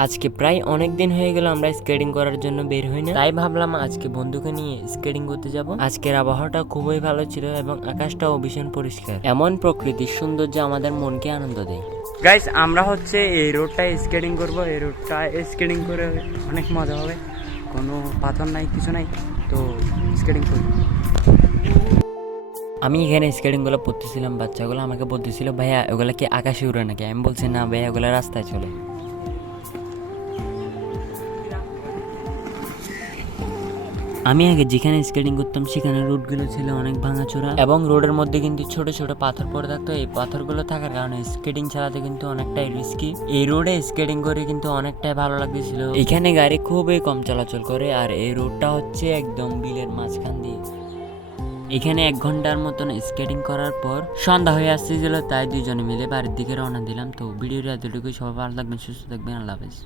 আজকে প্রায় অনেক দিন হয়ে গেল আমরা স্কেটিং করার জন্য বের হই না, তাই ভাবলাম আজকে বন্ধুকে নিয়ে স্কেটিং করতে যাব। আজকের আবহাওয়াটা খুবই ভালো ছিল এবং আকাশটাও ভীষণ পরিষ্কার। এমন প্রকৃতির সৌন্দর্য আমাদের মনকে আনন্দ দেয়। গাইস, আমরা হচ্ছে এই রোডটায় স্কেটিং করব। এই রোডটায় স্কেটিং করে অনেক মজা হবে। কোনো পাথর নাই, কিছু নাই, তো স্কেটিং করি। আমি এখানে স্কেটিংগুলো পড়তেছিলাম, বাচ্চাগুলো আমাকে বলতেছিল ভাইয়া ওগুলা কি আকাশে উড়ে নাকি? আমি বলছি না ভাইয়া, ওগুলো রাস্তায় চলে। আমি আগে যেখানে স্কেটিং করতাম সেখানে রোডগুলো ছিল অনেক ভাঙাচোরা এবং রোডের মধ্যে কিন্তু ছোট ছোট পাথর পড়ে থাকতো। এই পাথরগুলো থাকার কারণে স্কেটিং চালাতে কিন্তু অনেকটাই রিস্কি। এই রোডে স্কেটিং করে কিন্তু অনেকটাই ভালো লাগতেছিল। এখানে গাড়ি খুবই কম চলাচল করে আর এই রোডটা হচ্ছে একদম বিলের মাঝখান দিয়ে। এখানে 1 ঘন্টার মতন স্কেটিং করার পর সন্ধ্যা হয়ে আসতেছিল, তাই দুজনে মিলে বাড়ির দিকে রওনা দিলাম। তো ভিডিওটা এতটুকুই, সবাই ভালো থাকবেন, সুস্থ থাকবেন, আল্লাহ হাফেজ।